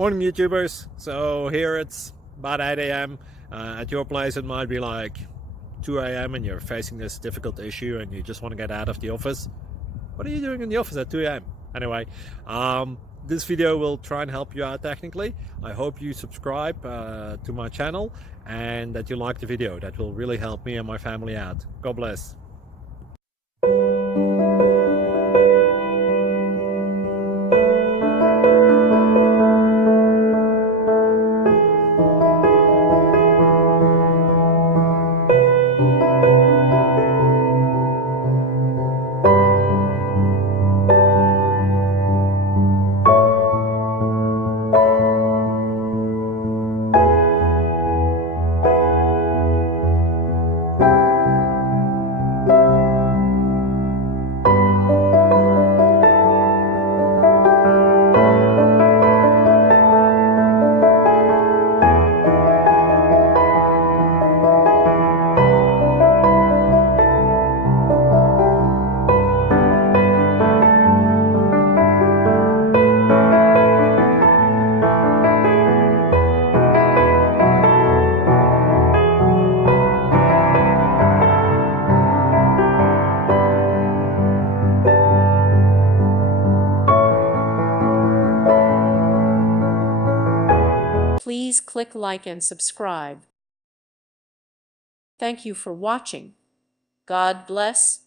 Morning YouTubers. So here it's about 8 a.m. At your place it might be like 2 a.m. and you're facing this difficult issue and you just want to get out of the office. What are you doing in the office at 2 a.m.? Anyway, this video will try and help you out technically. I hope you subscribe to my channel and that you like the video. That will really help me and my family out. God bless. Please click like and subscribe. Thank you for watching. God bless.